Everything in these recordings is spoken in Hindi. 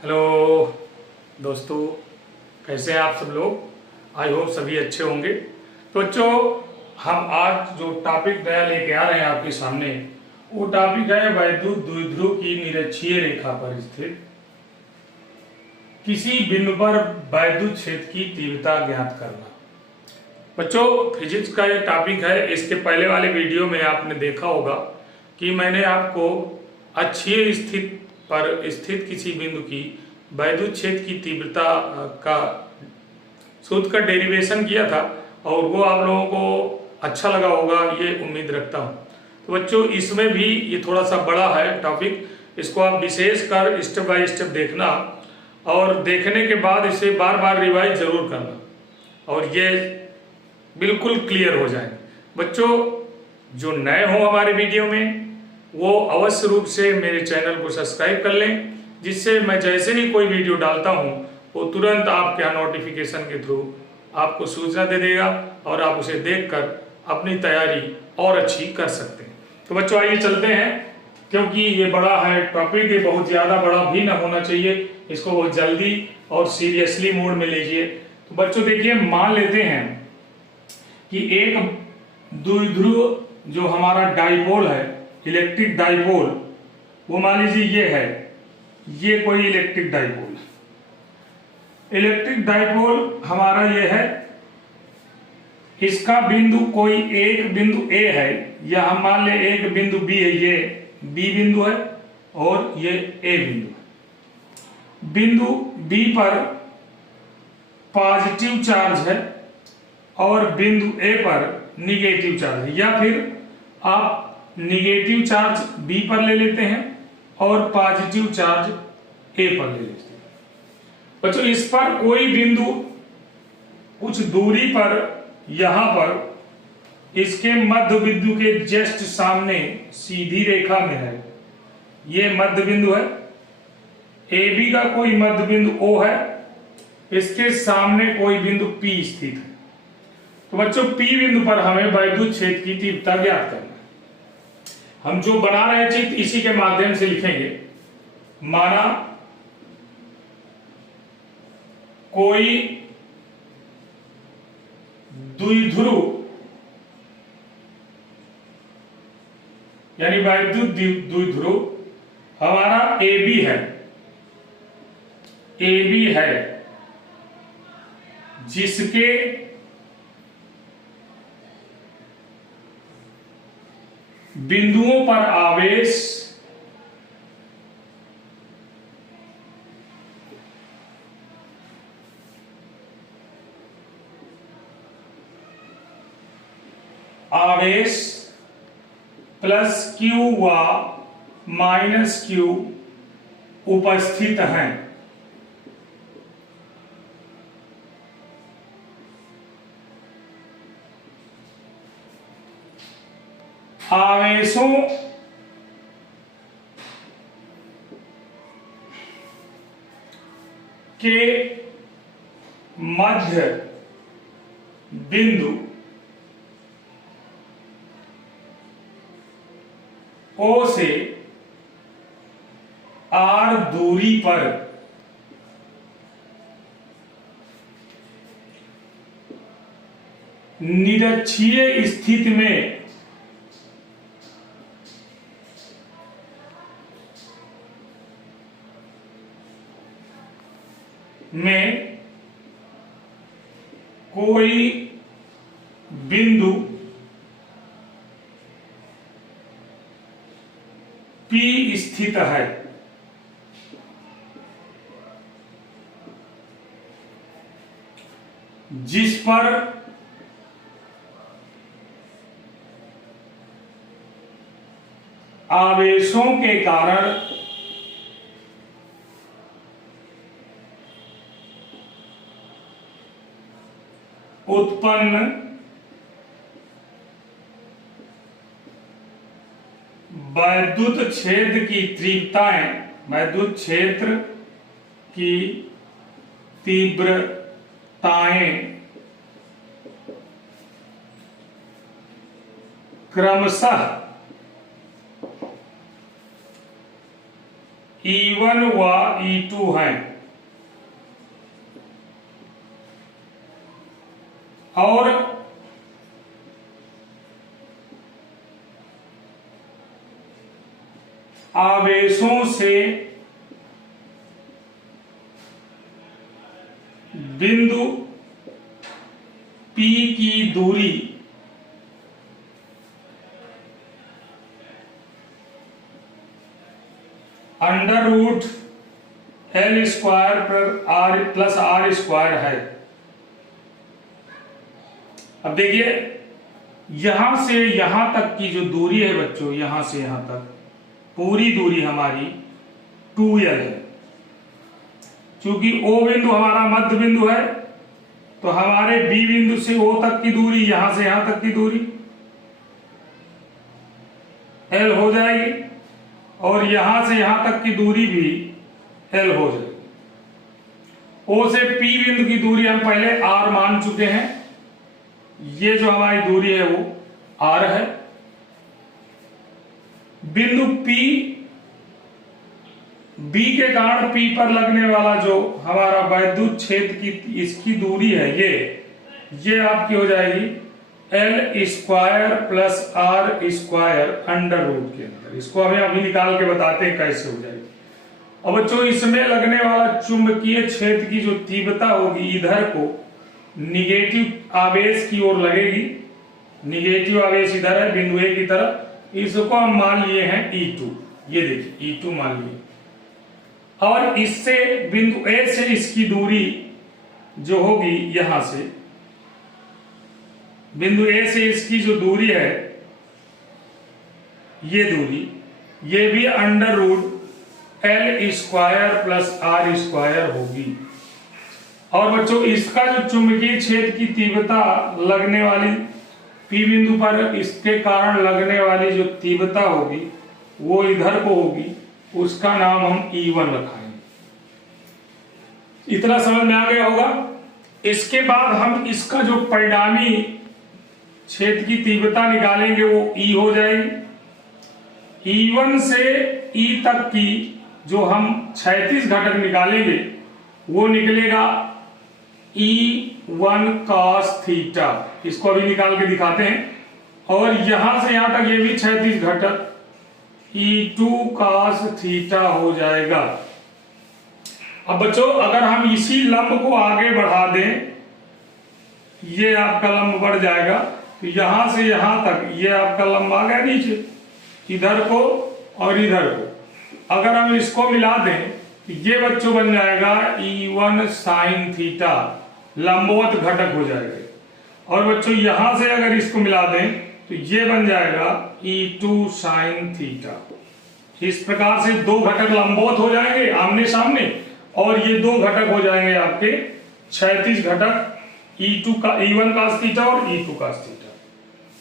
हेलो दोस्तों, कैसे हैं आप सब लोग। आई होप सभी अच्छे होंगे। तो बच्चों, हम आज जो टॉपिक नया लेके आ रहे हैं आपके सामने, वो टॉपिक है वैद्युत द्विध्रुव की निरक्षीय रेखा पर स्थित किसी बिंदु पर वैद्युत क्षेत्र की तीव्रता ज्ञात करना। बच्चों, फिजिक्स का ये टॉपिक है। इसके पहले वाले वीडियो में आपने देखा होगा कि मैंने आपको अक्षीय स्थित पर स्थित किसी बिंदु की वैद्युत क्षेत्र की तीव्रता का सूत्र का डेरिवेशन किया था, और वो आप लोगों को अच्छा लगा होगा, ये उम्मीद रखता हूँ। तो बच्चों, इसमें भी ये थोड़ा सा बड़ा है टॉपिक। इसको आप विशेष कर स्टेप बाय स्टेप देखना, और देखने के बाद इसे बार बार रिवाइज जरूर करना, और ये बिल्कुल क्लियर हो जाए। बच्चों, जो नए हो हमारे वीडियो में, वो अवश्य रूप से मेरे चैनल को सब्सक्राइब कर लें, जिससे मैं जैसे ही कोई वीडियो डालता हूँ वो तुरंत आपके यहाँ नोटिफिकेशन के थ्रू आपको सूचना दे देगा, और आप उसे देखकर अपनी तैयारी और अच्छी कर सकते हैं। तो बच्चों, आइए चलते हैं, क्योंकि ये बड़ा है टॉपिक, ये बहुत ज़्यादा बड़ा भी ना होना चाहिए। इसको बहुत जल्दी और सीरियसली मोड में लीजिए। तो बच्चों देखिए, मान लेते हैं कि एक द्विध्रुव जो हमारा डाइपोल है, इलेक्ट्रिक डाइपोल, वो मान लीजिए ये है, ये कोई इलेक्ट्रिक डाइपोल। इलेक्ट्रिक डाइपोल हमारा ये है, इसका बिंदु कोई एक बिंदु ए है, या हम मान ले एक बिंदु बी है, ये बी बिंदु है और ये ए बिंदु है। बिंदु बी पर पॉजिटिव चार्ज है और बिंदु ए पर निगेटिव चार्ज है, या फिर आप निगेटिव चार्ज बी पर ले लेते हैं और पॉजिटिव चार्ज ए पर ले लेते हैं। बच्चों, इस पर कोई बिंदु कुछ दूरी पर, यहां पर इसके मध्य बिंदु के जस्ट सामने सीधी रेखा में है, ये मध्य बिंदु है। ए बी का कोई मध्य बिंदु ओ है, इसके सामने कोई बिंदु पी स्थित है। तो बच्चों, पी बिंदु पर हमें वैद्युत क्षेत्र की तीव्रता ज्ञात करना है। हम जो बना रहे हैं चित्र, इसी के माध्यम से लिखेंगे। माना कोई द्विध्रुव यानी वैद्युत द्विध्रुव हमारा ए बी है, ए बी है, जिसके बिंदुओं पर आवेश प्लस क्यू व माइनस क्यू उपस्थित हैं। आवेशों के मध्य बिंदु ओ से आर दूरी पर निरक्षीय स्थिति में कोई बिंदु P स्थित है, जिस पर आवेशों के कारण उत्पन्न वैद्युत क्षेत्र की तीव्रताएं, वैद्युत क्षेत्र की तीव्रताएं क्रमशः E1 व E2 हैं और आवेशों से बिंदु P की दूरी अंडर रूट L स्क्वायर पर R प्लस R स्क्वायर है। अब देखिए यहां से यहां तक की जो दूरी है बच्चों, यहां से यहां तक पूरी दूरी हमारी 2L है। चूंकि O बिंदु हमारा मध्य बिंदु है तो हमारे B बिंदु से O तक की दूरी, यहां से यहां तक की दूरी L हो जाएगी और यहां से यहां तक की दूरी भी L हो जाएगी। O से P बिंदु की दूरी हम पहले R मान चुके हैं, ये जो हमारी दूरी है वो R है। बिंदु P B के कारण P पर लगने वाला जो हमारा वैद्युत क्षेत्र की इसकी दूरी है ये आपकी हो जाएगी L square plus R square under root के अंदर। इसको हमें अभी निकाल के बताते हैं कैसे हो जाएगी। अब बच्चों इसमें लगने वाला चुंबकीय क्षेत्र की जो तीव्रता होगी इधर को निगेटिव आवेश की ओर लगेगी। निगेटिव आवेश इधर है बिंदु A की तरफ, इसको हम मान लिए हैं E2। ये देखिए E2 मान लिए और इससे बिंदु A से इसकी दूरी जो होगी यहां से बिंदु A से इसकी जो दूरी है ये दूरी ये भी under root L square plus R square होगी। और बच्चों इसका जो चुंबकीय क्षेत्र की तीव्रता लगने वाली P बिंदु पर इसके कारण लगने वाली जो तीव्रता होगी वो इधर को होगी, उसका नाम हम E1 रखाएंगे। इतना समझ में आ गया होगा। इसके बाद हम इसका जो परिणामी क्षेत्र की तीव्रता निकालेंगे वो E हो जाएगी। E1 से E तक की जो हम क्षैतिज घटक निकालेंगे वो निकलेगा E1 cos थीटा। इसको अभी निकाल के दिखाते हैं। और यहां से यहां तक ये भी क्षैतिज घटक E2 cos थीटा हो जाएगा। अब बच्चों अगर हम इसी लंब को आगे बढ़ा दें, ये आपका लंब बढ़ जाएगा तो यहां से यहां तक ये आपका लंब आ गया नीचे, इधर को और इधर को। अगर हम इसको मिला दें तो ये बच्चों बन जाएगा E1 sin थीटा, लंबवत घटक हो जाएगा। और बच्चों यहां से अगर इसको मिला दें तो ये बन जाएगा E2 sin थीटा। इस प्रकार से दो घटक लंबवत हो जाएंगे आमने सामने और ये दो घटक हो जाएंगे आपके क्षैतिज घटक E1 cos थीटा और E2 cos थीटा।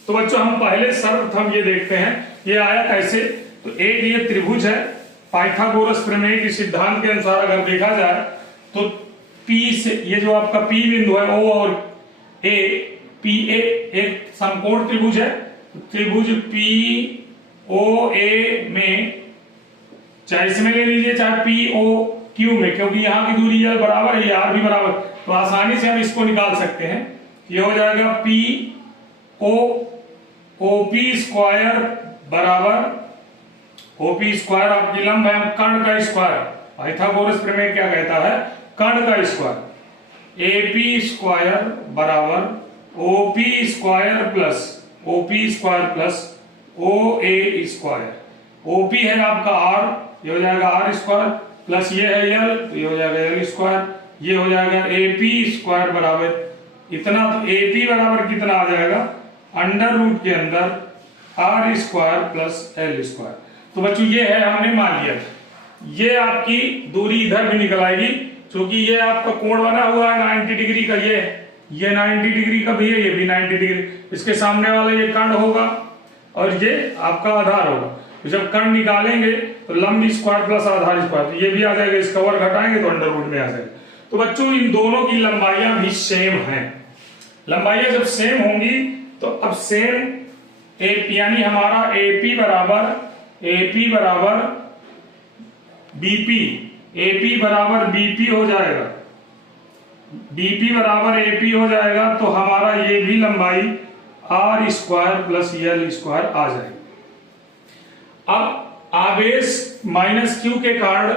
तो बच्चों हम पहले सर्वप्रथम ये देखते हैं ये आया कैसे। तो एक ये त्रिभुज है, पाइथागोरस प्रमेय के सिद्धांत के अनुसार अगर देखा जाए तो P से ये जो आपका P बिंदु है O और A, PA एक समकोण त्रिभुज है। त्रिभुज POA में चाहे इसमें ले लीजिए चाहे POQ में, क्योंकि यहाँ की दूरी L बराबर है, R भी बराबर, तो आसानी से हम इसको निकाल सकते हैं। ये हो जाएगा OP स्क्वायर बराबर OP स्क्वायर आपकी लंब है कर्ण का स्क्वायर। पाइथागोरस प्रमेय क्या कहता है, कर्ण का स्क्वायर। AP स्क्वायर बराबर OP square plus OA square. OP है आपका R, ये हो जाएगा R स्क्वायर, प्लस ये है L, तो ये हो जाएगा L स्क्वायर। ये हो जाएगा AP स्क्वायर बराबर इतना, तो AP बराबर कितना आ जाएगा अंडर रूट के अंदर R square plus L square. तो बच्चों ये है हमने मान लिया। ये आपकी दूरी इधर भी निकल आएगी क्योंकि ये आपका कोण बना हुआ है 90 डिग्री का, ये 90 डिग्री का भी है, ये भी 90 डिग्री। इसके सामने वाला ये कर्ण होगा और ये आपका आधार होगा। तो जब कर्ण निकालेंगे तो लंब स्क्वायर प्लस आधार स्क्वायर, तो ये भी आ जाएगा, इसका वर्ग घटाएंगे तो अंडर रूट में आ जाएगा। तो बच्चों इन दोनों की लंबाइयां भी सेम हैं। लंबाइयां जब सेम होंगी तो अब सेम यानी हमारा AP बराबर बीपी, एपी बराबर बीपी हो जाएगा, बीपी बराबर एपी हो जाएगा, तो हमारा ये भी लंबाई R square plus L square आ जाएगी। अब आवेश माइनस क्यू के कारण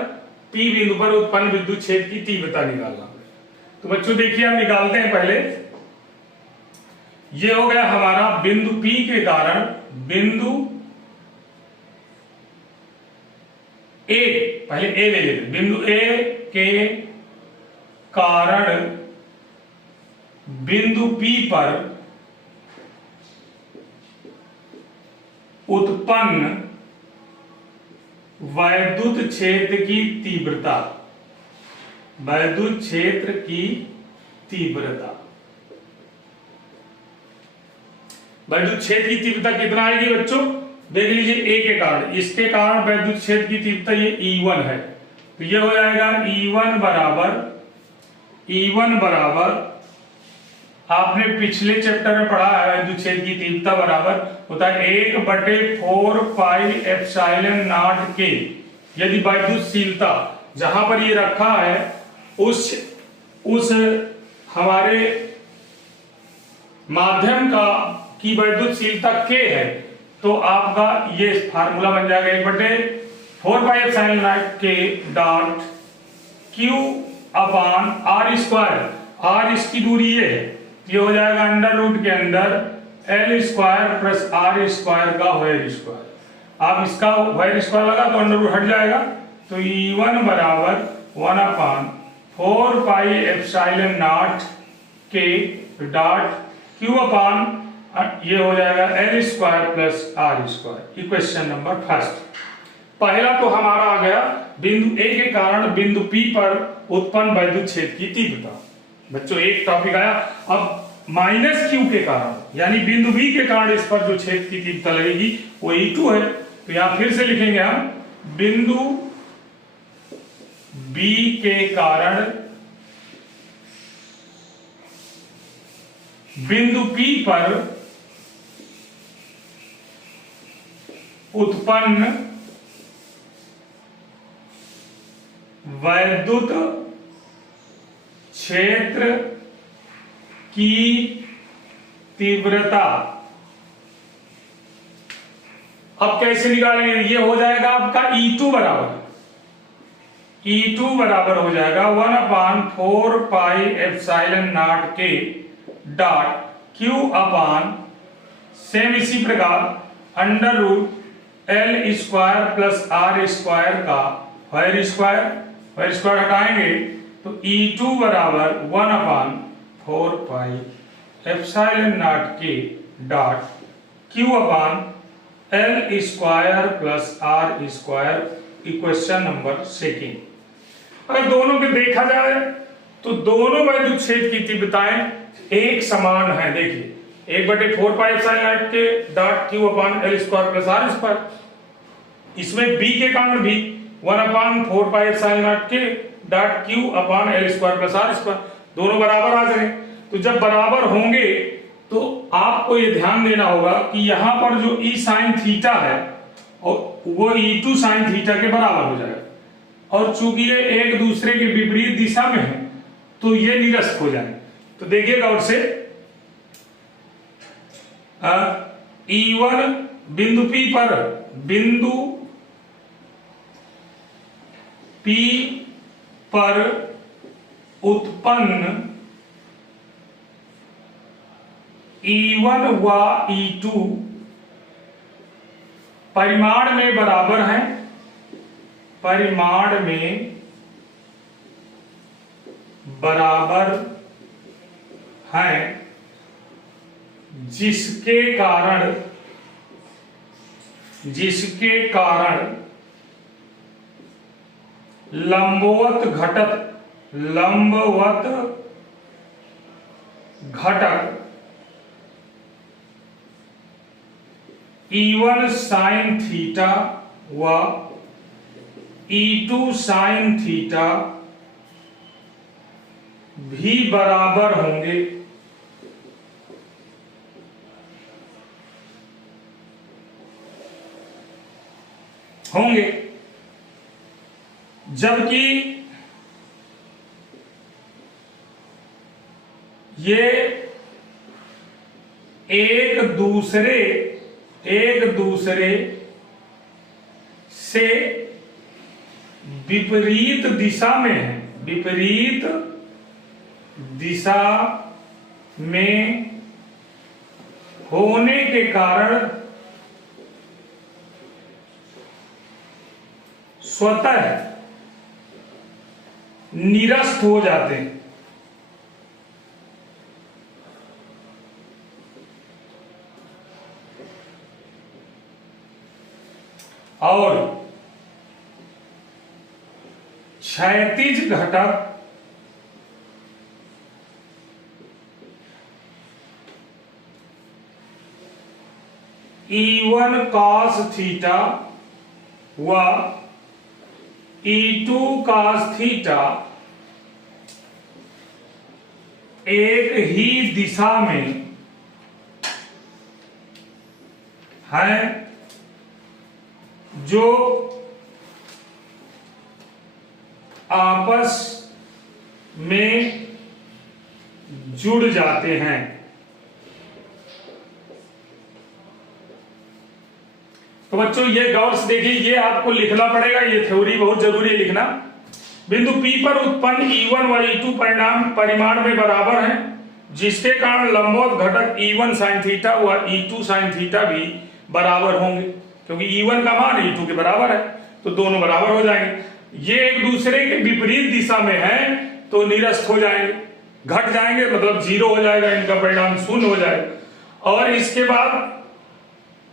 पी बिंदु पर उत्पन्न विद्युत क्षेत्र की तीव्रता निकालना। तो बच्चों देखिए हम निकालते हैं। पहले ये हो गया हमारा बिंदु पी के कारण, बिंदु ए, पहले ए ले लेते, बिंदु ए के कारण बिंदु पी पर उत्पन्न वैद्युत क्षेत्र की तीव्रता, वैद्युत क्षेत्र की तीव्रता, वैद्युत क्षेत्र की तीव्रता कितना आएगी बच्चों? देख लीजिए, ए के कारण, इसके कारण वैद्युत क्षेत्र की तीव्रता ये E1 है, तो ये हो जाएगा E1 बराबर आपने पिछले चैप्टर में पढ़ा है, वैद्युत क्षेत्र की तीव्रता बराबर होता है 1/4 पाई एप्सिलॉन नॉट के। यदि वैद्युतशीलता जहां पर ये रखा है उस हमारे माध्यम का की वैद्युतशीलता के है, तो आपका ये फार्मूला बन जाएगा 1/4 पाई एप्सिलॉन नॉट के dot q upon r square. R इसकी दूरी ये है, ये हो जाएगा अंडर रूट के अंदर L square plus R square का होयर स्क्वायर। आप इसका होयर स्क्वायर लगा तो अंडर रूट हट जाएगा, तो E1 बराबर 1/4 पाई एप्सिलॉन नॉट के डॉट क्यू अपान ये हो जाएगा L square plus R square. Equation number first. पहला तो हमारा आ गया बिंदु ए के कारण बिंदु पी पर उत्पन्न वैद्युत क्षेत्र की तीव्रता। बच्चों एक टॉपिक आया। अब माइनस क्यू के कारण यानी बिंदु बी के कारण इस पर जो क्षेत्र की तीव्रता लगेगी वो E2 है, तो यहां फिर से लिखेंगे हम बिंदु बी के कारण बिंदु पी पर उत्पन्न वैद्युत क्षेत्र की तीव्रता। अब कैसे निकालेंगे? ये हो जाएगा आपका E2 बराबर हो जाएगा 1/4 पाई एप्सिलॉन नॉट के डॉट क्यू अपान सेम इसी प्रकार under root L square plus R square का होयर स्क्वायर हटाएंगे तो E2 बराबर 1/4 पाई एप्सिलॉन नॉट के dot q upon L square plus R square. Equation number second. अगर दोनों को देखा जाए तो दोनों वैद्युत क्षेत्र की तीव्रताएं एक समान है। देखिए 1/4 पाई एप्सिलॉन नॉट के dot q upon L square plus R square. इसमें बी के कारण भी 1/4 पाई एप्सिलॉन नॉट के dot q upon L square plus R square, दोनों बराबर आ जाएंगे। तो जब बराबर होंगे तो आपको ये ध्यान देना होगा कि यहां पर जो ई साइन थीटा है और वो E2 साइन थीटा के बराबर हो जाएगा, और चूंकि ये एक दूसरे के विपरीत दिशा में है तो ये निरस्त हो जाएंगे। तो देखिएगा और से E1 बिंदु P पर उत्पन्न E1 व E2 परिमाण में बराबर हैं, परिमाण में बराबर हैं, जिसके कारण लंबवत घटक E1 साइन थीटा व E2 साइन थीटा भी बराबर होंगे। जबकि ये एक दूसरे से विपरीत दिशा में है, विपरीत दिशा में होने के कारण स्वतः निरस्त हो जाते हैं। और क्षैतिज घटक E1 cos थीटा व E2 cos थीटा एक ही दिशा में है, जो आपस में जुड़ जाते हैं। तो बच्चों ये गौर से देखिए, ये आपको लिखना पड़ेगा, ये थ्योरी बहुत जरूरी है लिखना। बिंदु P पर उत्पन्न E1 व E2 परिणाम परिमाण में बराबर हैं, जिसके कारण लंबवत घटक E1 sin थीटा व E2 sin थीटा भी बराबर होंगे, क्योंकि E1 का मान E2 के बराबर है, तो दोनों बराबर हो जाएंगे। ये एक दूसरे के विपरीत दिशा में है तो निरस्त हो जाएंगे, घट जाएंगे, मतलब जीरो हो जाएगा, इनका परिणाम शून्य हो जाएगा। और इसके बाद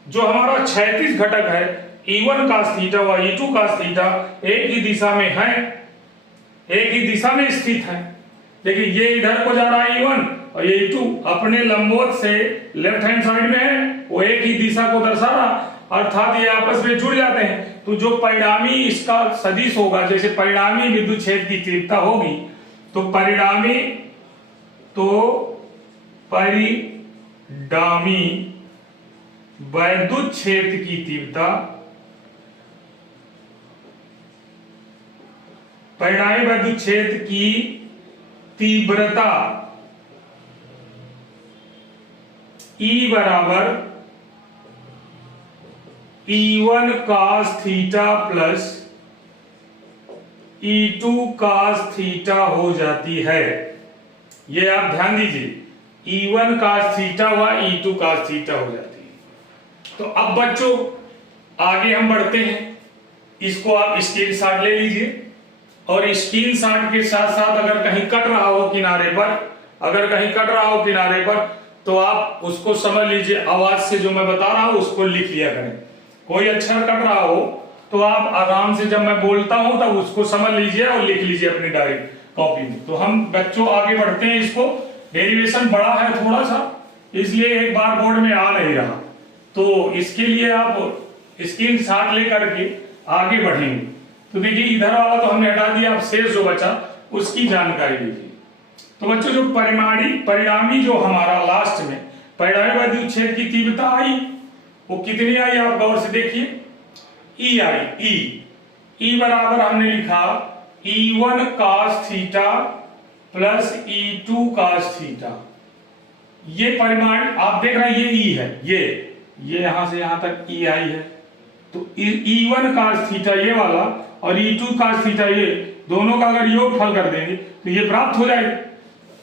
जो हमारा क्षैतिज घटक है E1 cos थीटा व E2 cos थीटा एक ही दिशा में है, एक ही दिशा में स्थित है। देखिए ये इधर को जा रहा है E1 और ये E2 अपने लंबवत से लेफ्ट हैंड साइड में है, वो एक ही दिशा को दर्शा रहा, अर्थात ये आपस में जुड़ जाते हैं। तो जो परिणामी इसका सदिश होगा, जैसे परिणामी विद्युत क्षेत्र की तीव्रता होगी, तो परिणामी वैद्युत क्षेत्र की तीव्रता, परिणामी वैद्युत क्षेत्र की तीव्रता E बराबर E1 cos theta plus E2 cos theta हो जाती है। ये आप ध्यान दीजिए, E1 cos थीटा व E2 cos थीटा हो जाती है। तो अब बच्चों आगे हम बढ़ते हैं, इसको आप स्क्रीन शॉट ले लीजिए, और स्क्रीन शॉट के साथ साथ अगर कहीं कट रहा हो किनारे पर, अगर कहीं कट रहा हो किनारे पर, तो आप उसको समझ लीजिए, आवाज से जो मैं बता रहा हूं उसको लिख लिया करें। कोई अक्षर कट रहा हो तो आप आराम से जब मैं बोलता हूं तब उसको समझ लीजिए और लिख लीजिए अपनी डायरी कॉपी में। तो हम बच्चों आगे बढ़ते हैं, इसको डेरिवेशन बड़ा है थोड़ा सा, इसलिए एक बार बोर्ड में आ नहीं रहा, तो इसके लिए आप स्क्रीन शॉट लेकर के आगे बढ़ेंगे। तो देखिए इधर वाला तो हमने हटा दिया, अब शेष जो बचा उसकी जानकारी लीजिए। तो बच्चों जो परिणामी जो हमारा लास्ट में परिणामी वैद्युत क्षेत्र की तीव्रता आई, वो कितनी आई आप गौर से देखिए, E आई, E बराबर हमने लिखा E1 cos theta plus E2 cos theta. ये परिमाण आप देख रहे हैं, ये E है, ये यहां से यहां तक E आई है, तो E1 cos थीटा ये वाला और E2 cos थीटा ये दोनों का अगर योगफल कर देंगे तो ये प्राप्त हो जाएगा।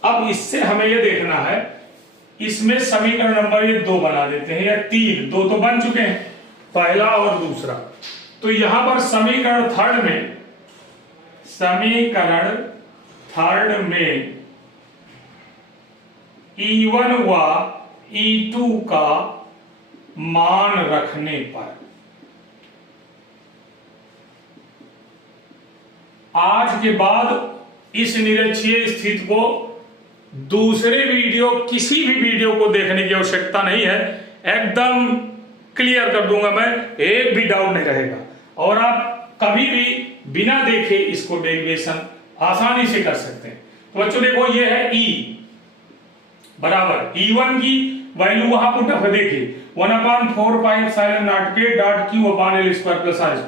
अब इससे हमें ये देखना है, इसमें समीकरण नंबर ये 2 बना देते हैं, या 3, 2 तो बन चुके हैं, पहला और दूसरा। तो यहां पर समीकरण थर्ड में E1 व E2 का मान रखने पर आज के बाद इस निरक्षीय स्थिति को दूसरे वीडियो, किसी भी वीडियो को देखने की आवश्यकता नहीं है, एकदम क्लियर कर दूंगा मैं, एक भी डाउट नहीं रहेगा, और आप कभी भी बिना देखे इसको डेरिवेशन आसानी से कर सकते हैं। तो बच्चों देखो ये है E बराबर E1 की वैल्यू वहां पुट अप देखिए 1/4 पाई एप्सिलॉन नॉट के डॉट Q/L² प्लस R²।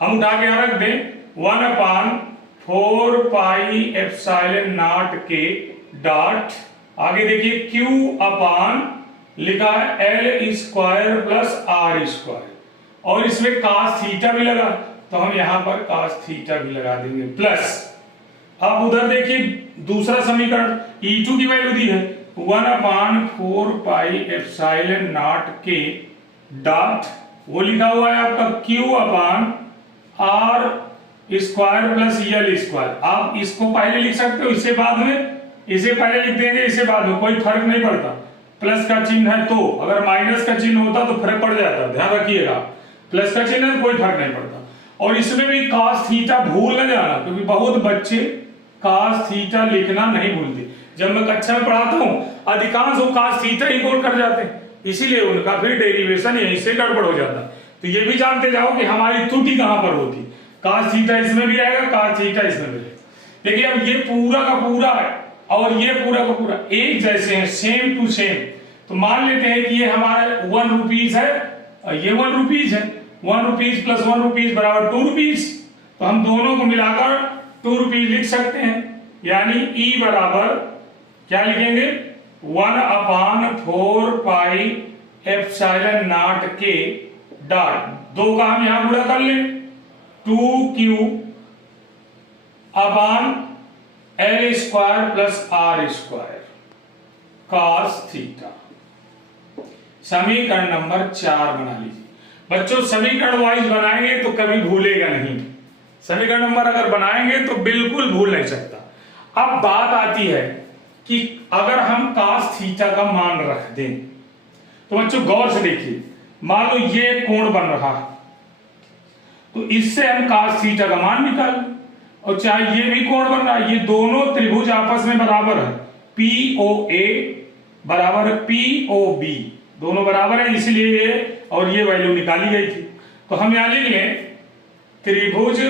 हम उठा के रख दें 1/4πε0 डॉट, आगे देखिए Q अपान लिखा है L square plus R square, और इसमें cos थीटा भी लगा तो हम यहां पर cos थीटा भी लगा देंगे प्लस। अब उधर देखिए दूसरा समीकरण E2 की वैल्यू दी है 1/4πε0 डॉट, वो लिखा हुआ है आपका Q अपान R square plus L square. आप इसको पहले लिख सकते हो, इसे बाद में, इसे पहले लिख देंगे, इसे बाद में, कोई फर्क नहीं पड़ता। प्लस का चिन्ह है तो, अगर माइनस का चिन्ह होता तो फर्क पड़ जाता, ध्यान रखिएगा। प्लस का चिन्ह है तो कोई फर्क नहीं पड़ता। और इसमें भी cos थीटा भूल न जाना, क्योंकि बहुत बच्चे cos थीटा लिखना नहीं भूलते। जब मैं कक्षा में पढ़ाता हूं अधिकांश वो cos थीटा ही बोल कर जाते हैं, इसीलिए उनका फिर डेरिवेशन यहीं से गड़बड़ हो जाता। तो ये भी जानते जाओ कि हमारी त्रुटि कहां पर होती। cos थीटा इसमें भी आएगा, cos थीटा इसमें भी आएगा। देखिए अब ये पूरा का पूरा है और ये पूरा का पूरा एक जैसे हैं, सेम टू सेम। तो मान लेते हैं कि ये हमारे 1 रुपीज है और ये 1 रुपीज है। 1 रुपीज प्लस 1 रुपीज बराबर 2 रुपीज। तो हम दोनों को मिलाकर 2 रुपीज लिख सकते हैं, यानी E बराबर क्या लिखेंगे 1/4πε0 डॉट, दो का हम यहां गुणा कर लें 2Q अपान L square plus R square cos theta. समीकरण नंबर 4 बना लीजिए। बच्चों समीकरण वाइज बनाएंगे तो कभी भूलेगा नहीं, समीकरण नंबर अगर बनाएंगे तो बिल्कुल भूल नहीं सकता। अब बात आती है कि अगर हम cos थीटा का मान रख दें तो बच्चों गौर से देखिए, मान लो ये कोण बन रहा है तो इससे हम cos थीटा का मान निकाल, और चाहे ये भी कोण बन रहा है, ये दोनों त्रिभुज आपस में बराबर है, POA बराबर POB, दोनों बराबर है, इसलिए ये और ये वैल्यू निकाली गई थी। तो हम यहां लिख लें त्रिभुज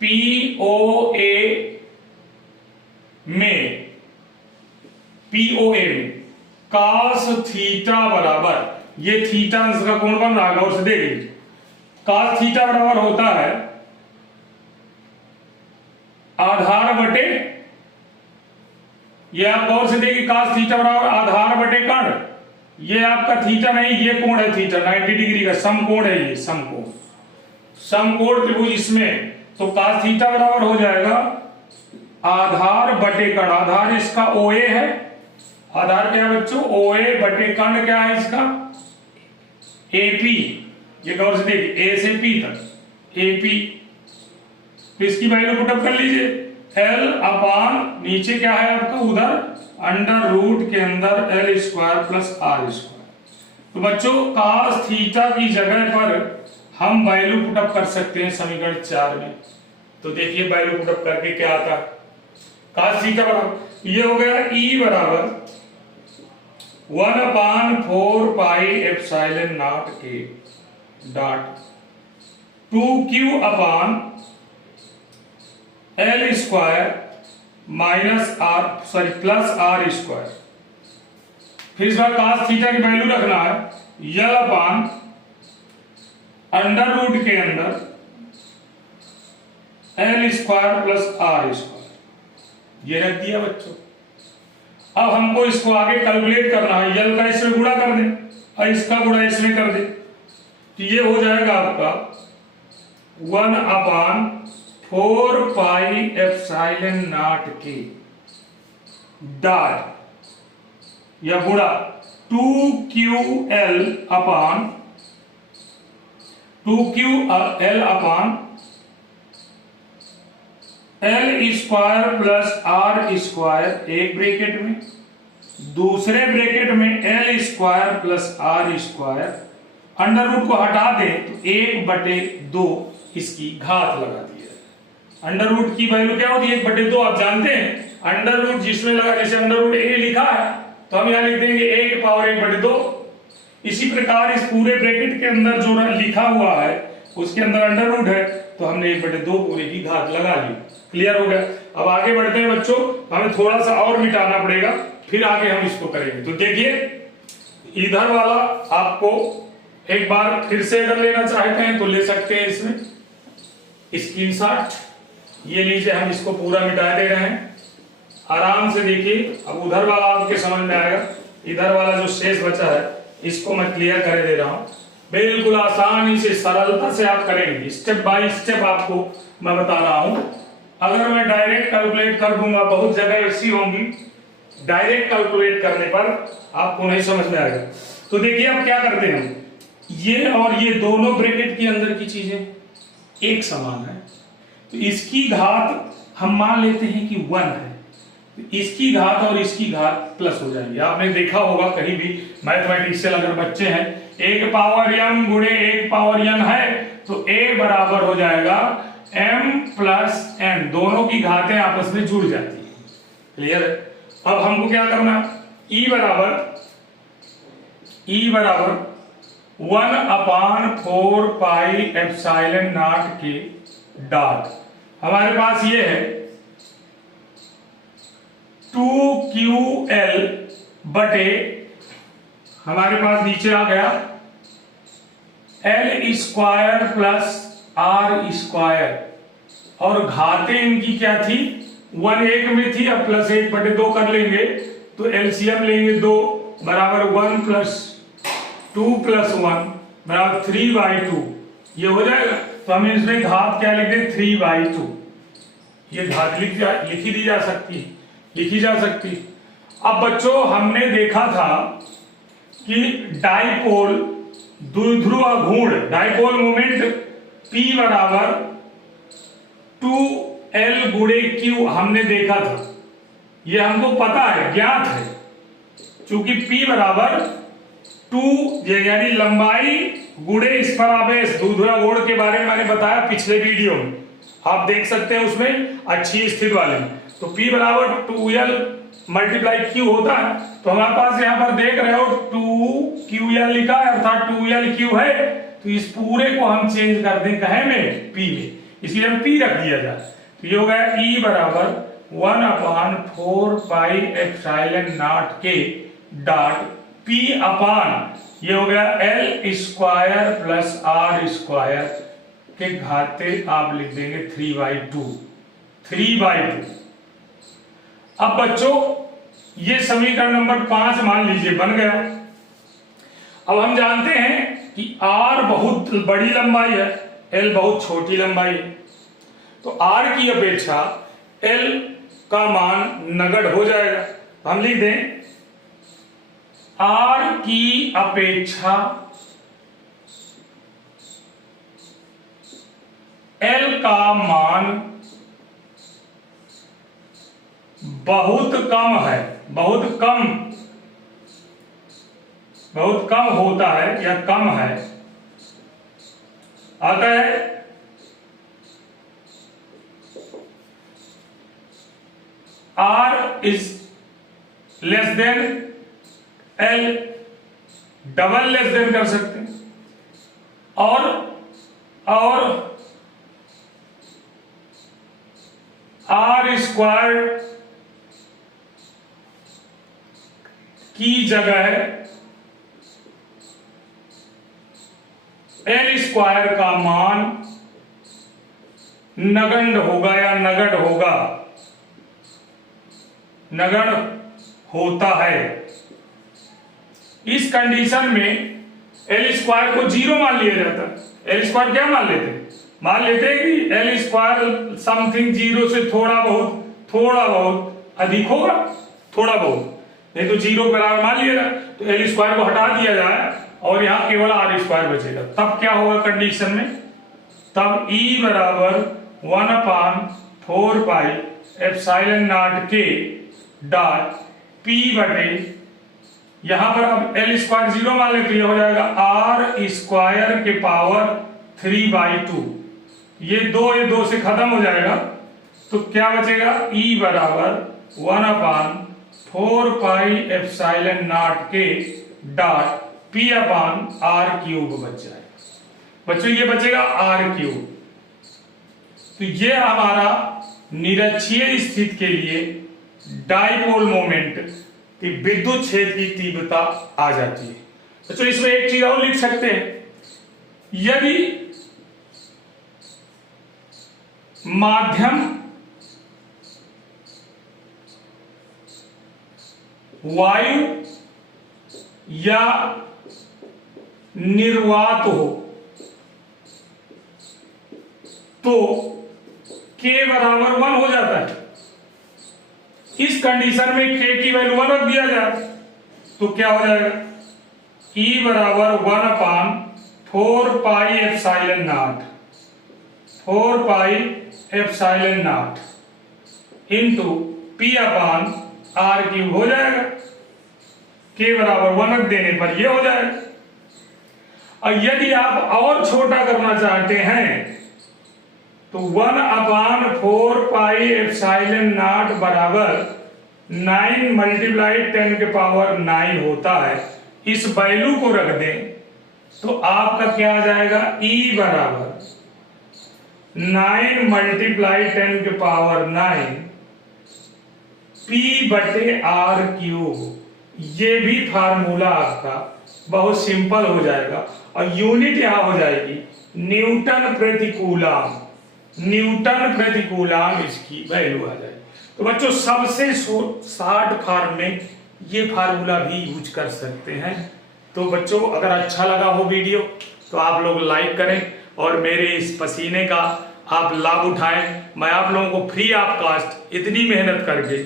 POA में cos थीटा बराबर, ये थीटा अंश का कोण बन रहा है, गौर से देख लीजिए, cos थीटा बराबर होता है आधार बटे, ये आप गौर से देखिए cos थीटा बराबर आधार बटे कर्ण, ये आपका थीटा नहीं, ये कोण है थीटा 90 डिग्री का समकोण है, ये समकोण त्रिभुज इसमें। तो cos थीटा बराबर हो जाएगा आधार बटे कर्ण, आधार इसका OA है, आधार क्या है बच्चों OA बटे कर्ण क्या है इसका AP, ये गौर से देखिए A से P तक AP। तो इसकी वैल्यू पुटअप कर लीजिए, L अपान नीचे क्या है आपका उधर अंडर रूट के अंदर L square plus R square. तो बच्चों cos थीटा की जगह पर हम वैल्यू पुटअप कर सकते हैं समीकरण 4 में। तो देखिए वैल्यू पुटअप करके क्या आता है, cos थीटा बराबर ये हो गया E बराबर 1/4πε0 डॉट 2Q अपान L square minus R plus R square. फिर इस बार cos थीटा की वैल्यू रखना है L अपान अंडर रूट के अंदर L square plus R square, ये रख दिया बच्चों। अब हमको इसको आगे कैलकुलेट करना है, L का इसमें गुणा कर दें और इसका गुणा इसमें कर दें, तो ये हो जाएगा आपका 1/4πε0 डॉट या गुणा 2QL upon L square plus R square एक ब्रैकेट में, दूसरे ब्रैकेट में L square plus R square, under root को हटा दें तो 1/2 इसकी घात लगा दी है। अंडर रूट की वैल्यू क्या होती है 1/2, आप जानते हैं अंडर रूट जिसमें लगा, जैसे अंडर रूट A लिखा है तो हम यहां लिख देंगे 1/1/2। इसी प्रकार इस पूरे ब्रैकेट के अंदर जो लिखा हुआ है उसके अंदर अंडर रूट है तो हमने 1/2 पूरे की घात लगा ली। क्लियर हो गया। अब आगे बढ़ते हैं बच्चों, हमें थोड़ा सा और मिटाना पड़ेगा, फिर आगे हम इसको करेंगे। तो देखिए इधर वाला आपको एक बार फिर से अगर लेना चाहते हैं तो ले सकते हैं इसमें, स्क्रीनशॉट ये लीजिए, हम इसको पूरा मिटा दे रहे हैं। आराम से देखिए, अब उधर वाला आपके समझ में आएगा, इधर वाला जो शेष बचा है इसको मैं क्लियर कर दे रहा हूं। बिल्कुल आसानी से सरलता से आप करेंगे, स्टेप बाय स्टेप आपको मैं बता रहा हूं। अगर मैं डायरेक्ट कैलकुलेट कर दूंगा, बहुत जगह ऐसी होंगी डायरेक्ट कैलकुलेट करने पर आपको नहीं समझ में आएगा। तो देखिए अब क्या करते हैं, ये और ये दोनों ब्रैकेट के अंदर की चीजें एक समान है, तो इसकी घात हम मान लेते हैं कि 1 है, तो इसकी घात और इसकी घात प्लस हो जाएगी। आपने देखा होगा कहीं भी मैथमेटिशियन अगर बच्चे हैं, 1 पावर m गुणे 1 पावर n है, तो a बराबर हो जाएगा m प्लस n, दोनों की घातें आपस में जुड़ जाती है। क्लियर है? अब हमको क्या करना, e बराबर 1/4 पाई एप्सिलॉन नॉट के डॉट, हमारे पास ये है 2ql बटे, हमारे पास नीचे आ गया l square plus r square, और घातें इनकी क्या थी, 1 एक में थी, अब प्लस 1 बटे 2 कर लेंगे, तो एलसीएम लेंगे 2 बराबर 1 प्लस 2 प्लस 1 बराबर 3/2, ये हो जाएगा। तो हम इसमें घात क्या लिख दें, 3/2, ये घात लिखी दी जा सकती, लिखी जा सकती। अब बच्चों हमने देखा था कि डाइपोल द्विध्रुव घूर्ण, डाइपोल मोमेंट P बराबर 2L गुणे Q हमने देखा था, ये हमको पता है, ज्ञात है, चूंकि P बराबर 2 यानी लंबाई गुणे स्फरावेश, द्विध्रुव घूर्ण के बारे में मैंने बताया पिछले वीडियो में, आप देख सकते हैं उसमें अच्छी स्थिति वाले। तो P बराबर 2L मल्टीप्लाई Q होता है, तो हमारे पास यहाँ पर देख रहे हो 2QL लिखा है, अर्थात 2LQ है, तो इस पूरे को हम चेंज कर दें कहे में, P में, इसलिए हम P रख दिया जाए। तो ये हो गया E बराबर 1/4 पाई एप्सिलॉन नॉट के डॉट P अपान, ये हो गया L square plus R square के घाते आप लिख देंगे 3/2। अब बच्चों ये समीकरण नंबर 5 मान लीजिए बन गया। अब हम जानते हैं कि R बहुत बड़ी लंबाई है, L बहुत छोटी लंबाई है, तो R की अपेक्षा L का मान नगण्य हो जाएगा। हम लिख दें R की अपेक्षा L का मान बहुत कम है, बहुत कम होता है या कम है, आता है R is less than L, double less than कर सकते हैं, और R स्क्वायर की जगह L स्क्वायर का मान नगण्य होगा या नगण्य होगा, नगण्य होता है। इस कंडीशन में L स्क्वायर को 0 मान लिया जाता है। L स्क्वायर क्या मान लेते हैं, मान लेते हैं कि L स्क्वायर समथिंग 0 से थोड़ा बहुत अधिक होगा, थोड़ा बहुत, नहीं तो 0 बराबर मान लिया जाए, तो L स्क्वायर को हटा दिया जाए और यहां केवल R स्क्वायर बचेगा। तब क्या होगा कंडीशन में, तब E बराबर 1/4 पाई एप्सिलॉन नॉट के डॉट P बटे, यहां पर अब L स्क्वायर 0 मान लेते, ये हो जाएगा R स्क्वायर के पावर 3/2, ये 2 से खत्म हो जाएगा, तो क्या बचेगा, E बराबर 1/4 पाई एप्सिलॉन नॉट के डॉट P अपान R क्यूब बच जाएगा। बच्चों ये बचेगा R क्यूब। तो ये हमारा निरक्षीय स्थिति के लिए डाइपोल मोमेंट की विद्युत क्षेत्र की तीव्रता आ जाती है। बच्चों इसमें एक चीज और लिख सकते हैं, यदि माध्यम वायु या निर्वात हो तो K बराबर 1 हो जाता है। इस कंडीशन में K की वैल्यू 1 रख दिया जाए तो क्या हो जाएगा, E बराबर 1/4 pi epsilon not, 4 pi epsilon not into P/R³ हो जाएगा। K बराबर 1 रख देने पर ये हो जाएगा। और यदि आप और छोटा करना चाहते हैं तो 1/4 पाई एप्सिलॉन नॉट बराबर 9 मल्टीप्लाई 10⁹ होता है। इस वैल्यू को रख दें तो आपका क्या आ जाएगा, E बराबर 9 मल्टीप्लाई 10⁹ P/R³। ये भी फार्मूला आपका बहुत सिंपल हो जाएगा और यूनिट यहां हो जाएगी न्यूटन प्रति कूलम। न्यूटन प्रति कूलम इसकी वैल्यू आ जाएगी। तो बच्चों सबसे शॉर्ट फॉर्म में ये फार्मूला भी यूज कर सकते हैं। तो बच्चों अगर अच्छा लगा हो वीडियो तो आप लोग लाइक करें और मेरे इस पसीने का आप लाभ उठाएं। मैं आप लोगों को फ्री ऑफ कॉस्ट इतनी मेहनत करके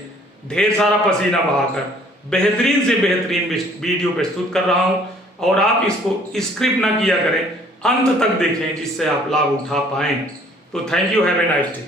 ढेर सारा पसीना बहाकर बेहतरीन से बेहतरीन वीडियो प्रस्तुत कर रहा हूं और आप इसको स्क्रिप्ट ना किया करें, अंत तक देखें जिससे आप लाभ उठा पाएं। तो thank you, have a nice day.